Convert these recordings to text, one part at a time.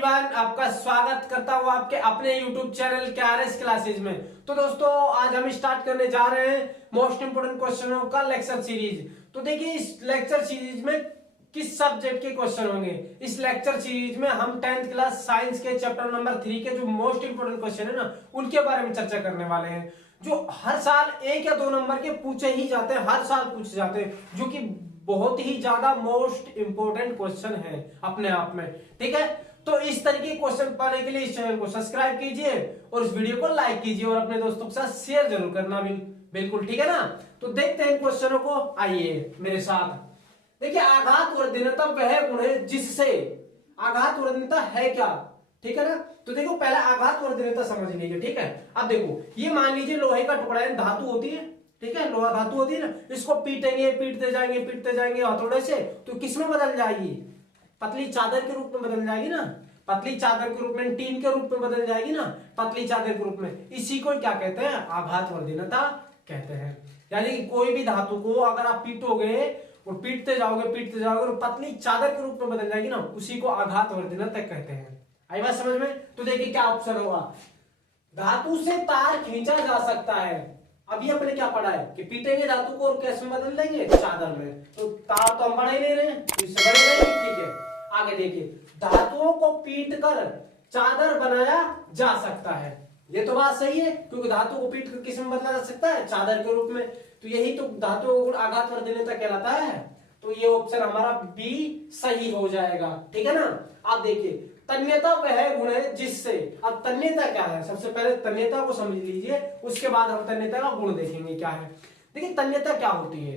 Everyone, आपका स्वागत करता हूं आपके अपने YouTube चैनल KRS क्लासेज में। तो दोस्तों, आज हम स्टार्ट करने जा रहे हैं मोस्ट इंपोर्टेंट क्वेश्चनों का लेक्चर सीरीज। तो देखिए, इस लेक्चर सीरीज में किस सब्जेक्ट के क्वेश्चन होंगे। इस लेक्चर सीरीज में हम 10th क्लास साइंस के चैप्टर नंबर 3 के जो मोस्ट इंपोर्टेंट क्वेश्चन है ना, उनके बारे में चर्चा करने वाले हैं, जो हर साल 1 या 2 नंबर के पूछे ही जाते हैं, हर साल पूछे जाते हैं, जो कि बहुत ही ज्यादा मोस्ट इंपोर्टेंट क्वेश्चन है अपने आप में। ठीक है, तो इस तरीके के क्वेश्चन पाने के लिए इस चैनल को सब्सक्राइब कीजिए और इस वीडियो को लाइक कीजिए और अपने दोस्तों के साथ शेयर जरूर करना बिल्कुल, ठीक है ना। तो देखते हैं क्वेश्चनों को, आइए मेरे साथ। देखिए, आघात वर्धनीयता वह गुण है जिससे, आघात वर्धनीयता है क्या, ठीक है ना। तो देखो, पहले आघात वर्धनीयता समझ लीजिए, ठीक है। अब देखो, ये मान लीजिए लोहे का टुकड़ा है, धातु होती है, ठीक है, लोहा धातु होती है ना। इसको पीटेंगे, पीटते जाएंगे हथौड़े से, तो किसमें बदल जाएगी? पतली चादर के रूप में बदल जाएगी ना, पतली चादर के रूप में, टीन के रूप में बदल जाएगी ना, पतली चादर के रूप में। इसी को क्या कहते हैं? आघात वर्धनीयता कहते हैं। यानी कि कोई भी धातु को अगर आप पीटोगे और पीटते जाओगे और पतली चादर के रूप में बदल जाएगी ना, उसी को आघात वर्धनीयता कहते हैं। आई बात समझ में? तो देखिए क्या ऑप्शन होगा। धातु से तार खींचा जा सकता है। अभी अपने क्या पढ़ा है कि पीटेंगे धातु को और कैसे बदल देंगे? चादर में। तो तार तो हम बढ़ा ही ले रहे हैं, तो इससे बड़े रहेंगे, ठीक है। आगे देखिए, धातुओं को पीटकर चादर बनाया जा सकता है। ये तो बात सही है, क्योंकि धातु को पीट कर किस में बदला जा सकता है? चादर के रूप में। तो यही तो धातुओं को आघात वर्धनीयता कहलाता है। तो ये ऑप्शन हमारा बी सही हो जाएगा, ठीक है ना। आप देखिए, तन्यता वह गुण है जिससे, अब तन्यता क्या है, सबसे पहले तन्यता को समझ लीजिए, उसके बाद हम तन्यता का गुण देखेंगे क्या है। देखिए, तन्यता क्या होती है?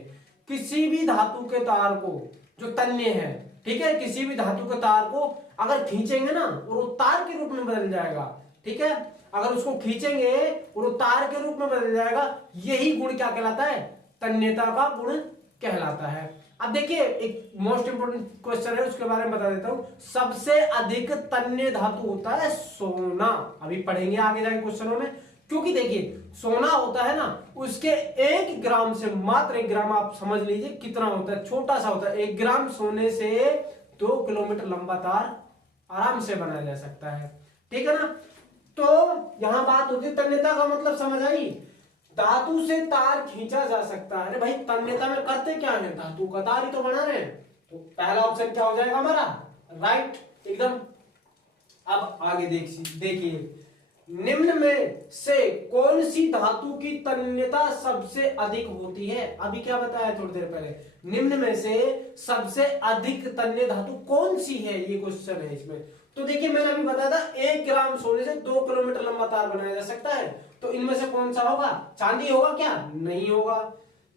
किसी भी धातु के तार को, जो तन्य है, ठीक है, किसी भी धातु के तार को अगर खींचेंगे ना और वो तार के रूप में बदल जाएगा, ठीक है, अगर उसको खींचेंगे और वो तार के रूप में बदल जाएगा, यही गुण क्या कहलाता है? तन्यता का गुण कहलाता है। अब देखिए, एक मोस्ट इंपोर्टेंट क्वेश्चन है, उसके बारे में बता देता हूं। सबसे अधिक तन्य धातु होता है सोना। अभी पढ़ेंगे आगे जाके क्वेश्चनों में, क्योंकि देखिए, सोना होता है ना, उसके 1 ग्राम से, मात्र 1 ग्राम, आप समझ लीजिए कितना होता है, छोटा सा होता है। 1 ग्राम सोने से 2 किलोमीटर लंबा तार आराम से बनाया जा सकता है, ठीक है ना। तो यहां बात होती है तन्यता का मतलब, समझ आई? धातु से तार खींचा जा सकता है। अरे भाई, तन्यता में करते क्या है? धातु का तार ही तो बना रहे हैं। तो पहला ऑप्शन क्या हो जाएगा हमारा? राइट, एकदम। अब आगे देखिए, निम्न में से कौन सी धातु की तन्यता सबसे अधिक होती है? अभी क्या बताया थोड़ी देर पहले, निम्न में से सबसे अधिक तन्य धातु कौन सी है, ये क्वेश्चन है इसमें। तो देखिए, मैंने अभी बताया था 1 ग्राम सोने से 2 किलोमीटर लंबा तार बनाया जा सकता है। तो इनमें से कौन सा होगा? चांदी होगा क्या? नहीं होगा।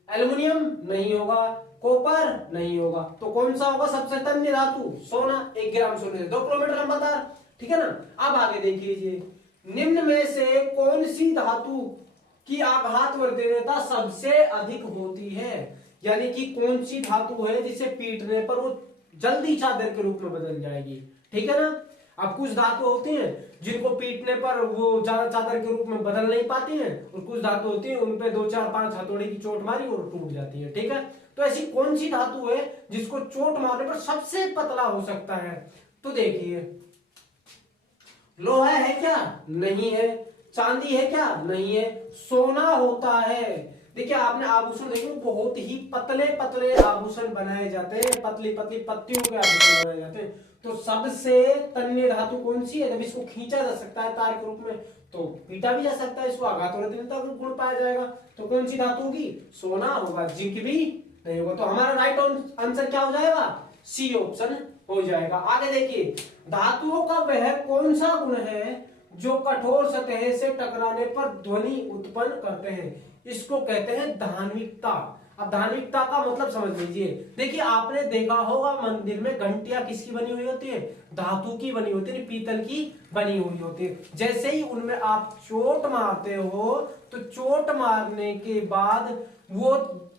एल्युमिनियम नहीं होगा। कॉपर नहीं होगा। तो कौन सा होगा सबसे तन्य धातु? सोना। 1 ग्राम सोने से 2 किलोमीटर लंबा तार, ठीक है ना। अब आगे देख लीजिए, निम्न में से कौन सी धातु की आघात वर्धनीयता सबसे अधिक होती है? यानी कि कौन सी धातु है जिसे पीटने पर वो जल्दी चादर के रूप में बदल जाएगी, ठीक है ना। अब कुछ धातु होती हैं जिनको पीटने पर वो ज्यादा चादर के रूप में बदल नहीं पाती हैं, और कुछ धातु होती है उनपे 2 4 5 हथौड़े की चोट मारी और टूट जाती है, ठीक है। तो ऐसी कौन सी धातु है जिसको चोट मारने पर सबसे पतला हो सकता है? तो देखिए, लोहा है क्या? नहीं है। चांदी है क्या? नहीं है। सोना होता है। देखिए, आपने आभूषण देखे, बहुत ही पतले पतले आभूषण बनाए जाते हैं, पतली पतली पत्तियों के आभूषण बनाए जाते हैं। तो सबसे तन्य धातु कौन सी है? जब इसको खींचा जा सकता है तार के रूप में, तो पीटा भी जा सकता है, इसको आघात वर्धनीयता का गुण पाया जाएगा। तो कौन सी धातु होगी? सोना होगा। जिंक भी नहीं होगा। तो हमारा राइट आंसर क्या हो जाएगा? सी ऑप्शन हो जाएगा। आगे देखिए, धातुओं का वह कौन सा गुण है जो कठोर सतह से टकराने पर ध्वनि उत्पन्न करते हैं? इसको कहते हैं धान्विकता। अब धान्विकता का मतलब समझ लीजिए। देखिए, आपने देखा होगा मंदिर में घंटियां किसकी बनी हुई होती है? धातु की बनी होती है, पीतल की बनी हुई होती है। जैसे ही उनमें आप चोट मारते हो, तो चोट मारने के बाद वो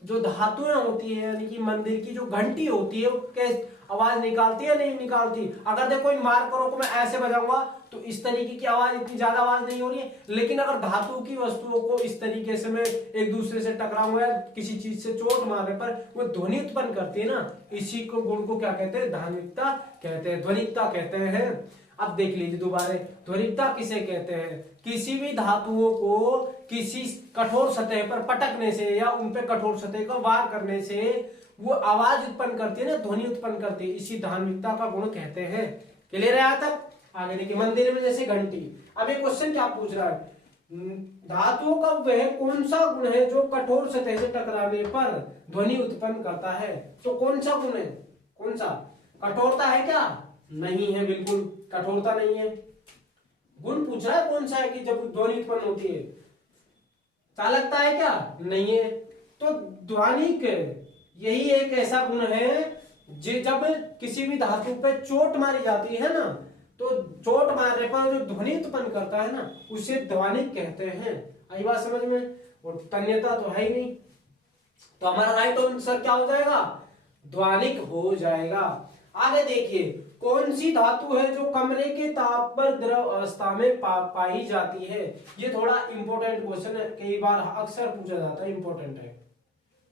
जो धातुएं होती है, यानी कि मंदिर की जो घंटी होती है, वो कैसे आवाज निकालती है? नहीं निकालती। अगर देखो, इन मार्करों को मैं ऐसे बजाऊंगा तो इस तरीके की आवाज, इतनी ज्यादा आवाज नहीं हो रही है। लेकिन अगर धातु की वस्तुओं को इस तरीके से मैं एक दूसरे से टकराऊंगा या किसी चीज से चोट मारने पर वो ध्वनि उत्पन्न करती है ना, इसी को गुण को क्या कहते हैं? धान्विकता कहते हैं, ध्वनिकता कहते हैं। अब देख लीजिए दोबारा, ध्वनिकता किसे कहते हैं? किसी भी धातुओं को किसी कठोर सतह पर पटकने से या उन पे कठोर सतह को वार करने से वो आवाज उत्पन्न करती है ना, ध्वनि उत्पन्न करती है, इसी धार्मिकता का गुण कहते हैं। क्लियर है यहाँ तक? आगे देखिए, मंदिर में जैसे घंटी। अब एक क्वेश्चन क्या पूछ रहा है, धातुओं का वह कौन सा गुण है जो कठोर सतह से टकराने पर ध्वनि उत्पन्न करता है? तो कौन सा गुण है? कौन सा? कठोरता है क्या? नहीं है, बिल्कुल कठोरता नहीं है। गुण पूछ रहा है कौन सा है कि जब ध्वनि उत्पन्न होती है। चालकता है क्या? नहीं है। तो ध्वनिक यही एक ऐसा गुण है जब किसी भी धातु पे चोट मारी जाती है ना, तो चोट मारने पर जो ध्वनि उत्पन्न करता है ना, उसे ध्वनिक कहते हैं। आई बात समझ में? और तन्यता तो है ही नहीं, तो हमारा राइट आंसर क्या हो जाएगा? ध्वनिक हो जाएगा। आगे देखिए, कौन सी धातु है जो कमरे के ताप पर द्रव अवस्था में पाई जाती है? ये थोड़ा इंपॉर्टेंट क्वेश्चन है, कई बार अक्सर पूछा जाता है, इंपॉर्टेंट है।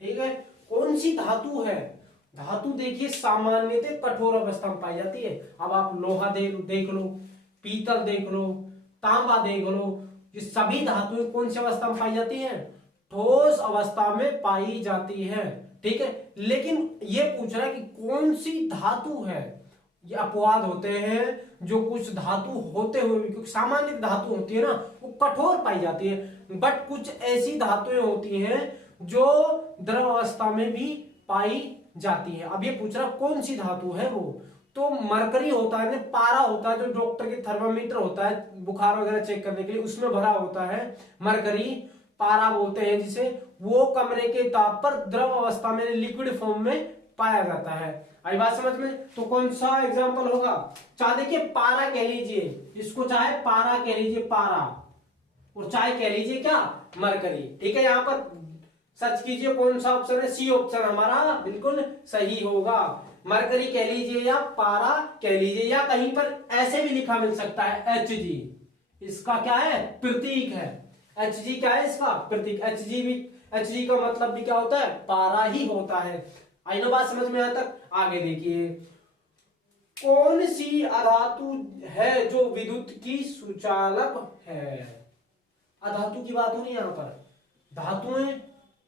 ठीक है, कौन सी धातु है? धातु देखिए सामान्यतः कठोर अवस्था में पाई जाती है। अब आप लोहा देख लो, पीतल देख लो, तांबा देख लो, ये सभी धातुएं कौन सी अवस्था में पाई जाती है? ठोस अवस्था में पाई जाती है। ठीक है, लेकिन ये पूछ रहा है कि कौन सी धातु है। ये अपवाद होते हैं जो कुछ धातु होते हुए भी, क्योंकि सामान्य धातु होती है ना वो कठोर पाई जाती है, बट कुछ ऐसी धातुएं होती हैं जो द्रव अवस्था में भी पाई जाती है। अब ये पूछ रहा कौन सी धातु है वो, तो मरकरी होता है, पारा होता है, जो डॉक्टर के थर्मामीटर होता है बुखार वगैरह चेक करने के लिए, उसमें भरा होता है मरकरी, पारा बोलते हैं जिसे, वो कमरे के ताप पर द्रव अवस्था में लिक्विड फॉर्म में पाया जाता है। आई बात समझ में? तो कौन सा एग्जांपल होगा? चाहे देखिए पारा कह लीजिए, इसको चाहे पारा कह लीजिए, पारा, और चाहे कह लीजिए क्या? मरकरी। ठीक है, यहाँ पर सर्च कीजिए कौन सा ऑप्शन है। सी ऑप्शन हमारा बिल्कुल सही होगा। मरकरी कह लीजिए या पारा कह लीजिए, या कहीं पर ऐसे भी लिखा मिल सकता है Hg, इसका क्या है? प्रतीक है। Hg क्या है? इसका प्रतीक। Hg का मतलब भी क्या होता है? पारा ही होता है। आई नो बात समझ में? यहां तक। आगे देखिए, कौन सी अधातु है जो विद्युत की सुचालक है? अधातु की बात हो रही है यहाँ पर। धातुएं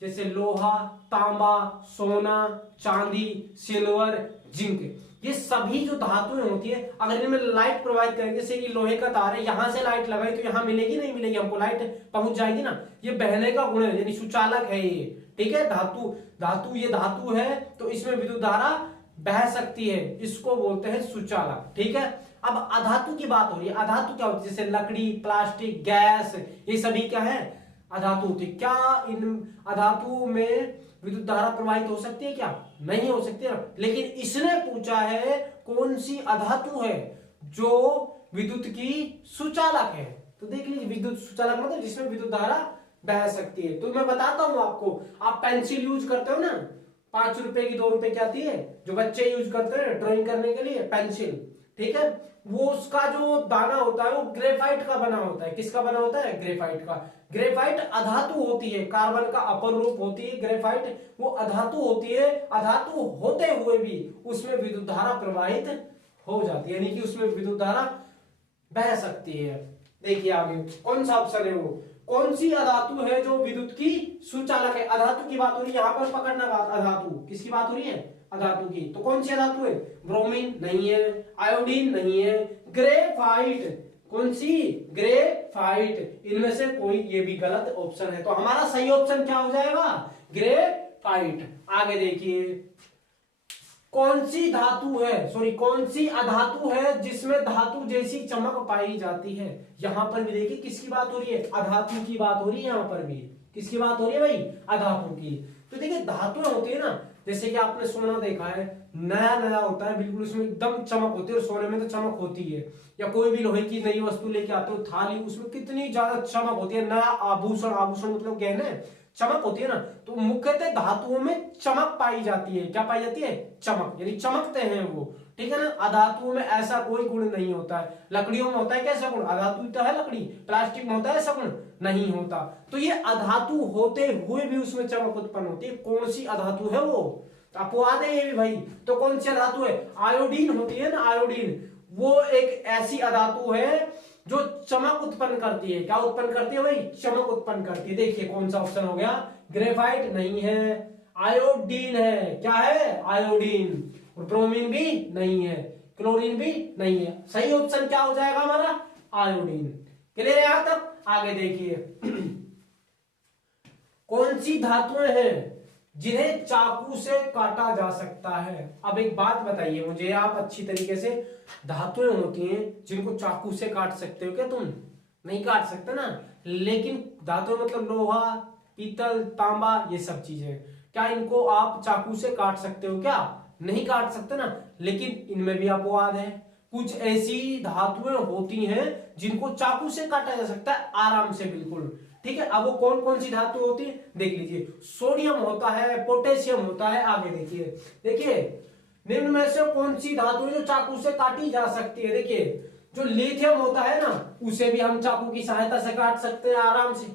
जैसे लोहा, तांबा, सोना, चांदी, सिल्वर, जिंक, ये सभी जो धातुएं होती है, अगर इनमें लाइट प्रोवाइड करेंगे, जैसे कि लोहे का तार है, यहां से लाइट लगाई तो यहां मिलेगी नहीं मिलेगी? हमको लाइट पहुंच जाएगी ना। ये बहने का गुण है, यानी सुचालक है ये। ठीक है, ये धातु है तो इसमें विद्युत धारा बह सकती है, इसको बोलते हैं सुचालक। ठीक है, अब अधातु की बात हो रही है। अधातु क्या होती है? जैसे लकड़ी, प्लास्टिक, गैस, ये सभी क्या है? अधातु होती है। क्या इन अधातु में विद्युत धारा प्रवाहित हो सकती है? क्या नहीं हो सकती है। लेकिन इसने पूछा है कौन सी अधातु है जो विद्युत की सुचालक है। तो देख लीजिए, विद्युत सुचालक मतलब जिसमें विद्युत धारा बह सकती है। तो मैं बताता हूं आपको, आप पेंसिल यूज करते हो ना, 5 रुपए की, 2 रुपए की आती है, जो बच्चे यूज करते हैं ड्राइंग करने के लिए, पेंसिल। ठीक है, वो उसका जो दाना होता है वो ग्रेफाइट का बना होता है। किसका बना होता है? ग्रेफाइट का। ग्रेफाइट अधातु होती है, कार्बन का अपर रूप होती है ग्रेफाइट, वो अधातु होती है। अधातु होते हुए भी उसमें विद्युत धारा प्रवाहित हो जाती है, यानी कि उसमें विद्युत धारा बह सकती है। देखिए आगे कौन सा ऑप्शन है वो, कौन सी अधातु है जो विद्युत की सुचालक है? अधातु की बात हो रही है, यहां पर पकड़ना बात। अधातु किसकी बात हो रही है? अधातु की। तो कौन सी अधातु है? ब्रोमीन नहीं है, आयोडीन नहीं है, ग्रेफाइट। कौन सी? ग्रेफाइट। इनमें से कोई ये भी गलत ऑप्शन है, तो हमारा सही ऑप्शन क्या हो जाएगा? ग्रेफाइट। आगे देखिए, कौन सी धातु है, सॉरी कौन सी अधातु है जिसमें धातु जैसी चमक पाई जाती है? यहां पर भी देखिए किसकी बात हो रही है? अधातु की बात हो रही है। यहां पर भी किसकी बात हो रही है भाई? अधातु की। तो देखिए धातुएं होती है ना, जैसे कि आपने सोना देखा है, नया नया होता है बिल्कुल, उसमें एकदम चमक होती है, और सोने में तो चमक होती है। या कोई भी लोहे की नई वस्तु लेके आते हो, थाली, उसमें कितनी ज्यादा चमक होती है। नया आभूषण, आभूषण मतलब गहने, चमक होती है ना। तो मुख्यतः धातुओं में चमक पाई जाती है। क्या पाई जाती है? चमक, यानी चमकते हैं वो। ठीक है ना। अधातुओं में ऐसा कोई गुण नहीं होता है। लकड़ियों में होता है कैसा गुण? अधातु तो है लकड़ी। प्लास्टिक में होता है ऐसा गुण? नहीं होता। तो ये अधातु होते हुए भी उसमें चमक उत्पन्न होती है। कौन सी अधातु है वो? अपवाद है ये भी भाई। तो कौन सी धातु है? आयोडीन होती है ना, आयोडीन, वो एक ऐसी अधातु है जो चमक उत्पन्न करती है। क्या उत्पन्न करती है भाई? चमक उत्पन्न करती है। देखिए कौन सा ऑप्शन हो गया? ग्रेफाइट नहीं है, आयोडीन है। क्या है? आयोडीन। और ब्रोमीन भी नहीं है, क्लोरीन भी नहीं है। सही ऑप्शन क्या हो जाएगा हमारा? आयोडीन। क्लियर है यहां तक? आगे देखिए कौन सी धातुएं हैं जिन्हें चाकू से काटा जा सकता है? अब एक बात बताइए मुझे आप अच्छी तरीके से, धातुएं होती हैं जिनको चाकू से काट सकते हो क्या तुम? नहीं काट सकते ना। लेकिन धातुएं मतलब लोहा, पीतल, तांबा, ये सब चीजें, क्या इनको आप चाकू से काट सकते हो क्या? नहीं काट सकते ना। लेकिन इनमें भी अपवाद है। कुछ ऐसी धातुएं होती हैं जिनको चाकू से काटा जा सकता है आराम से, बिल्कुल। ठीक है, अब वो कौन कौन सी धातु होती है देख लीजिए। सोडियम होता है, पोटेशियम होता है। आगे देखिए, देखिए निम्न में से कौन सी धातु है जो चाकू से काटी जा सकती है? देखिए जो लिथियम होता है ना, उसे भी हम चाकू की सहायता से काट सकते हैं आराम से,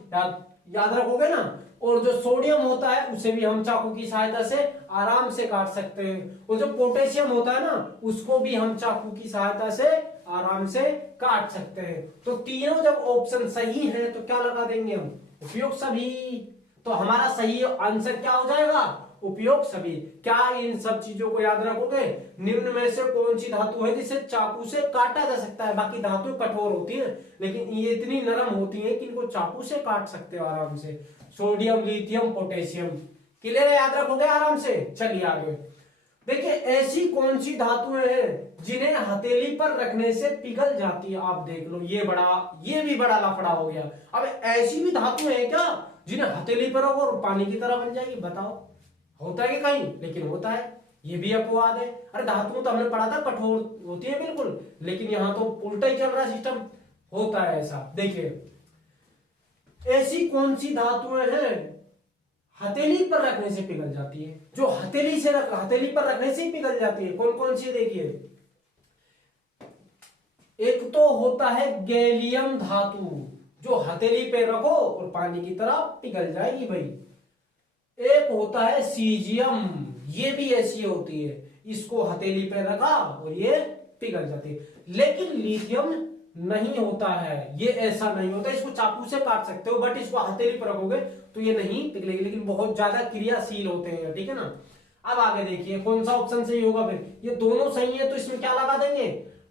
याद रखोगे ना। और जो सोडियम होता है उसे भी हम चाकू की सहायता से आराम से काट सकते हैं। और जो पोटेशियम होता है ना, उसको भी हम चाकू की सहायता से आराम से काट सकते हैं। तो तीनों जब ऑप्शन सही है तो क्या लगा देंगे हम? उपयोग सभी। तो हमारा सही आंसर क्या हो जाएगा? उपयोग सभी। क्या इन सब चीजों को याद रखोगे? निम्न में से कौन सी धातु है जिसे चाकू से काटा जा सकता है? बाकी धातु कठोर होती है लेकिन ये इतनी नरम होती है कि इनको चाकू से काट सकते हो आराम से। Sodium, lithium, potassium. क्लियर है? याद रखोगे आराम से। चलिए आगे देखिए, ऐसी कौन सी धातुएं हैं जिन्हें हथेली पर रखने से पिघल जाती है? आप देख लो, ये भी बड़ा लफड़ा हो गया। अब ऐसी भी धातुएं हैं क्या जिन्हें हथेली पर रखो और पानी की तरह बन जाएगी? बताओ, होता है कि कहीं? लेकिन होता है, ये भी अपवाद है। अरे धातुएं तो हमने पढ़ा था कठोर होती है बिल्कुल, लेकिन यहां तो उल्टा ही चल रहा है सिस्टम। होता है ऐसा। देखिए ऐसी कौन सी धातुएं हैं हथेली पर रखने से पिघल जाती है? जो हथेली पर रखने से ही पिघल जाती है। कौन कौन सी? देखिए एक तो होता है गैलियम धातु, जो हथेली पे रखो और पानी की तरह पिघल जाएगी भाई। एक होता है सीजियम, ये भी ऐसी होती है, इसको हथेली पे रखा और ये पिघल जाती है। लेकिन लिथियम नहीं होता है, ये ऐसा नहीं होता। इसको चाकू से काट सकते हो बट इसको हथेली पर रखोगे तो ये नहीं पिघलेगी, लेकिन बहुत ज्यादा क्रियाशील होते हैं। ठीक है ना। अब आगे देखिए कौन सा ऑप्शन सही होगा? फिर ये दोनों सही है तो इसमें क्या लगा देंगे?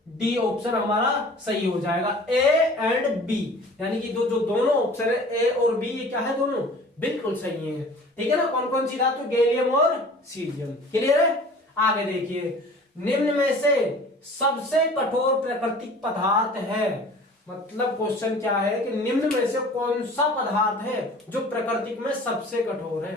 डी ऑप्शन हमारा सही हो जाएगा। ए एंड बी, यानी कि जो दोनों ऑप्शन है ए और बी, ये क्या है? दोनों बिल्कुल सही है। ठीक है ना। कौन कौन सी धातु? गैलियम और सीजियम। क्लियर है? आगे देखिए, निम्न में से सबसे कठोर प्राकृतिक पदार्थ है। मतलब क्वेश्चन क्या है कि निम्न में से कौन सा पदार्थ है जो प्रकृति में सबसे कठोर है?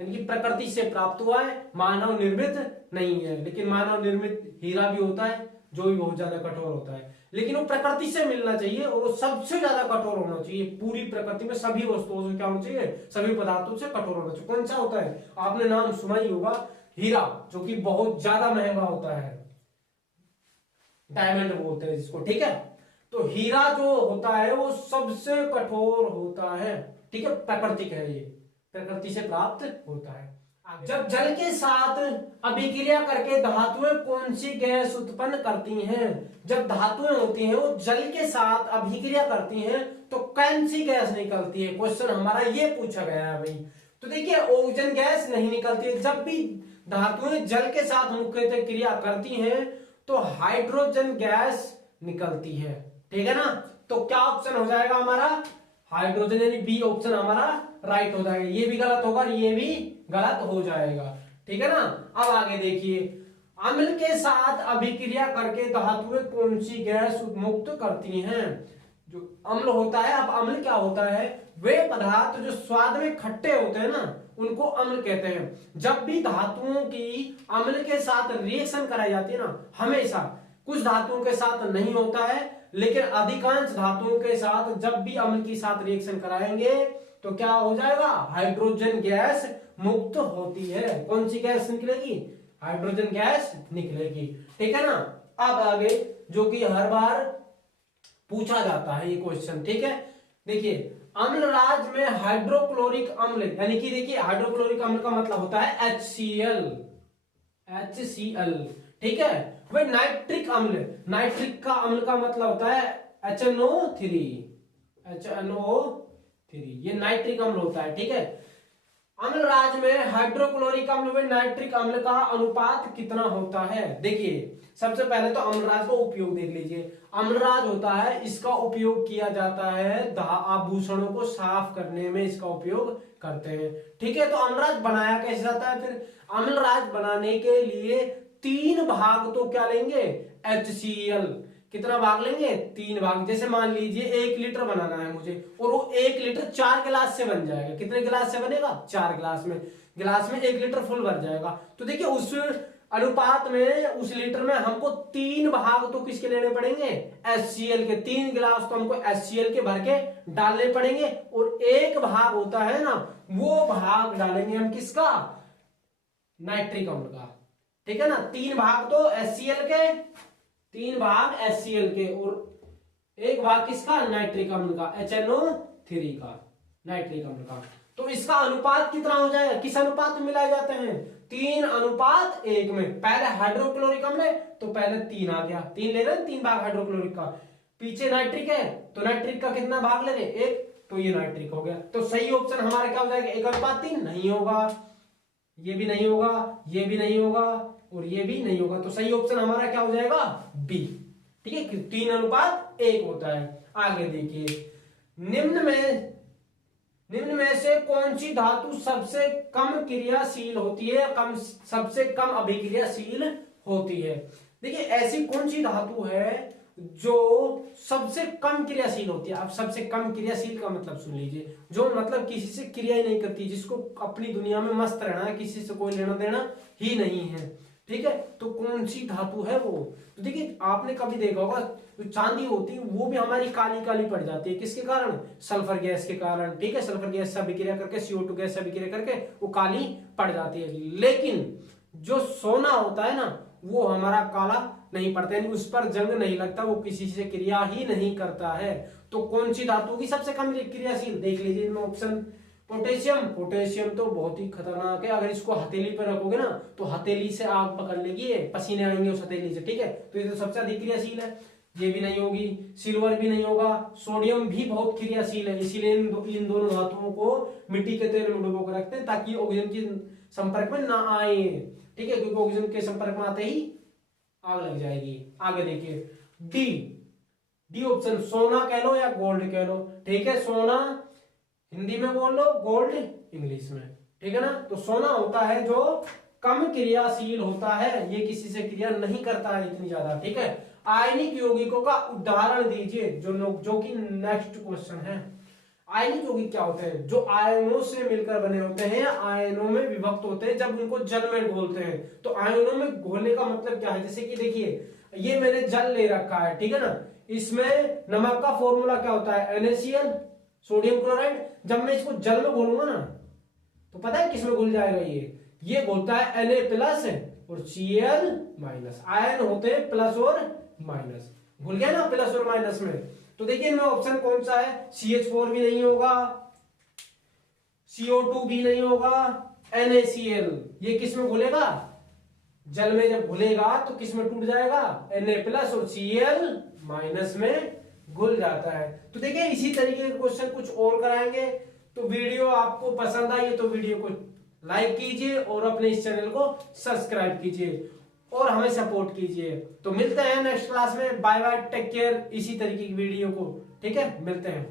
यानी कि प्रकृति से प्राप्त हुआ है, मानव निर्मित नहीं है। लेकिन मानव निर्मित हीरा भी होता है जो भी बहुत ज्यादा कठोर होता है, लेकिन वो प्रकृति से मिलना चाहिए और वो सबसे ज्यादा कठोर होना चाहिए। पूरी प्रकृति में सभी वस्तुओं से क्या होना चाहिए? सभी पदार्थों से कठोर होना चाहिए। कौन सा होता है? आपने नाम सुना ही होगा, हीरा, जो कि बहुत ज्यादा महंगा होता है, डायमंड बोलते हैं जिसको। ठीक है, तो हीरा जो होता है वो सबसे कठोर होता है। ठीक है, प्राकृतिक है, ये प्रकृति से प्राप्त होता है। जब जल के साथ अभिक्रिया करके धातुएं कौन सी गैस उत्पन्न करती हैं? जब धातुएं होती हैं वो जल के साथ अभिक्रिया करती हैं तो कौन सी गैस निकलती है? क्वेश्चन हमारा ये पूछा गया है भाई। तो देखिए ऑक्सीजन गैस नहीं निकलती है। जब भी धातुएं जल के साथ मुख्यतः क्रिया करती हैं तो हाइड्रोजन गैस निकलती है। ठीक है ना। तो क्या ऑप्शन हो जाएगा हमारा? हाइड्रोजन, यानी बी ऑप्शन हमारा राइट हो जाएगा। ये भी गलत होगा और ये भी गलत हो जाएगा। ठीक है ना। अब आगे देखिए, अम्ल के साथ अभिक्रिया करके धातुएं कौन सी गैस मुक्त करती हैं? जो अम्ल होता है, अब अम्ल क्या होता है? वे पदार्थ जो स्वाद में खट्टे होते हैं ना, उनको अम्ल कहते हैं। जब भी धातुओं की अम्ल के साथ रिएक्शन कराई जाती है ना, हमेशा, कुछ धातुओं के साथ नहीं होता है लेकिन अधिकांश धातुओं के साथ जब भी अम्ल के साथ रिएक्शन कराएंगे तो क्या हो जाएगा? हाइड्रोजन गैस मुक्त होती है। कौन सी गैस निकलेगी? हाइड्रोजन गैस निकलेगी। ठीक है ना। अब आगे, जो कि हर बार पूछा जाता है ये क्वेश्चन। ठीक है, देखिए अम्ल राज में हाइड्रोक्लोरिक अम्ल, यानी कि देखिए हाइड्रोक्लोरिक अम्ल का मतलब होता है HCl। ठीक है, वह नाइट्रिक अम्ल, नाइट्रिक का अम्ल का मतलब होता है HNO3, HNO3, ये नाइट्रिक अम्ल होता है, ठीक है। अम्लराज में हाइड्रोक्लोरिक अम्ल व नाइट्रिक अम्ल का अनुपात कितना होता है? देखिए सबसे पहले तो अम्लराज का उपयोग देख लीजिए। अम्लराज होता है, इसका उपयोग किया जाता है आभूषणों को साफ करने में, इसका उपयोग करते हैं, ठीक है। तो अम्लराज बनाया कैसे जाता है? फिर अम्लराज बनाने के लिए 3 भाग तो क्या लेंगे? HCl। कितना भाग लेंगे? 3 भाग। जैसे मान लीजिए 1 लीटर बनाना है मुझे, और वो 1 लीटर 4 गिलास से बन जाएगा। कितने गिलास से बनेगा? 4 गिलास में। गिलास में 1 लीटर फुल भर जाएगा। तो देखिए उस अनुपात में, उस लीटर में हमको 3 भाग तो किसके लेने पड़ेंगे? HCl के। 3 गिलास तो हमको HCl के भर के डालने पड़ेंगे, और 1 भाग होता है ना, वो भाग डालेंगे हम किसका? नाइट्रिक अम्ल का, ठीक है ना। 3 भाग तो HCl के, 3 भाग HCl के, और 1 भाग किसका? नाइट्रिक अम्ल का, HNO3 का, नाइट्रिक अम्ल का। तो इसका अनुपात कितना हो जाएगा? किस अनुपात में मिलाए जाते हैं? 3:1 में। पहले हाइड्रोक्लोरिक अम्ल है तो पहले 3 आ गया, 3 ले रहे हैं, 3 भाग हाइड्रोक्लोरिक का। पीछे नाइट्रिक है तो नाइट्रिक का कितना भाग ले रहे? 1, तो ये नाइट्रिक हो गया। तो सही ऑप्शन हमारा क्या हो जाएगा? 1:3 नहीं होगा, ये भी नहीं होगा, ये भी नहीं होगा, और ये भी नहीं होगा। तो सही ऑप्शन हमारा क्या हो जाएगा? बी, ठीक है। 3:1 होता है। आगे देखिए, निम्न में से कौन सी धातु सबसे कम क्रियाशील होती है, सबसे कम अभिक्रियाशील होती है? देखिए ऐसी कौन सी धातु है जो सबसे कम क्रियाशील होती है? अब सबसे कम क्रियाशील का मतलब सुन लीजिए, जो मतलब किसी से क्रिया ही नहीं करती, जिसको अपनी दुनिया में मस्त रहना है, किसी से कोई लेना देना ही नहीं है, ठीक है। तो कौन सी धातु है वो? तो देखिए आपने कभी देखा होगा, जो चांदी होती है वो भी हमारी काली काली पड़ जाती है। किसके कारण? सल्फर गैस के कारण, ठीक है। सल्फर गैस से अभिक्रिया करके, CO2 गैस से अभिक्रिया करके वो काली पड़ जाती है। लेकिन जो सोना होता है ना, वो हमारा काला नहीं पड़ता, यानी उस पर जंग नहीं लगता, वो किसी से क्रिया ही नहीं करता है। तो कौन सी धातु की सबसे कम क्रियाशील? देख लीजिए इनमें ऑप्शन। पोटेशियम, पोटेशियम तो बहुत ही खतरनाक है। अगर इसको हथेली पर रखोगे ना तो हथेली से आग पकड़ लेगी, पसीने आएंगे उस हथेली से, ठीक है। तो ये तो सबसे अधिक क्रियाशील है, ये भी नहीं होगी। सिल्वर भी नहीं होगा। सोडियम भी बहुत क्रियाशील है, इसीलिए इन दोनों धातुओं को मिट्टी के तेल में डुबो कर रखते हैं ताकि ऑक्सीजन के संपर्क में ना आए, ठीक है, क्योंकि ऑक्सीजन के संपर्क में आते ही आग लग जाएगी। आगे देखिए, डी ऑप्शन, सोना कह लो या गोल्ड कह लो, ठीक है। सोना हिंदी में बोल लो, गोल्ड इंग्लिश में, ठीक है ना। तो सोना होता है जो कम क्रियाशील होता है, ये किसी से क्रिया नहीं करता है इतनी ज्यादा, ठीक है। आयनिक यौगिकों का उदाहरण दीजिए, जो कि नेक्स्ट क्वेश्चन है। आयनिक यौगिक क्या होते हैं? जो आयनों से मिलकर बने होते हैं, आयनों में विभक्त होते हैं जब उनको जल में घोलते हैं। तो आयनों में घोलने का मतलब क्या है? जैसे कि देखिए ये मैंने जल ले रखा है, ठीक है ना। इसमें नमक का फॉर्मूला क्या होता है? NaCl, sodium chloride. जब मैं इसको जल में घोलूंगा ना तो पता है किसमें घुल जाएगा? ये घुलता है Na+ और Cl-। आयन होते हैं प्लस और माइनस, भूल गया ना, प्लस और माइनस में। तो देखिए इनमें ऑप्शन कौन सा है? CH4 भी नहीं होगा, CO2 भी नहीं होगा, NaCl। ये किस में घुलेगा? जल में जब घुलेगा तो किस में टूट जाएगा? Na+ और Cl- में घुल जाता है। तो देखिए इसी तरीके के क्वेश्चन कुछ और कराएंगे। तो वीडियो आपको पसंद आई तो वीडियो को लाइक कीजिए और अपने इस चैनल को सब्सक्राइब कीजिए और हमें सपोर्ट कीजिए। तो मिलते हैं नेक्स्ट क्लास में। Bye bye, take care. इसी तरीके की वीडियो को, ठीक है, मिलते हैं।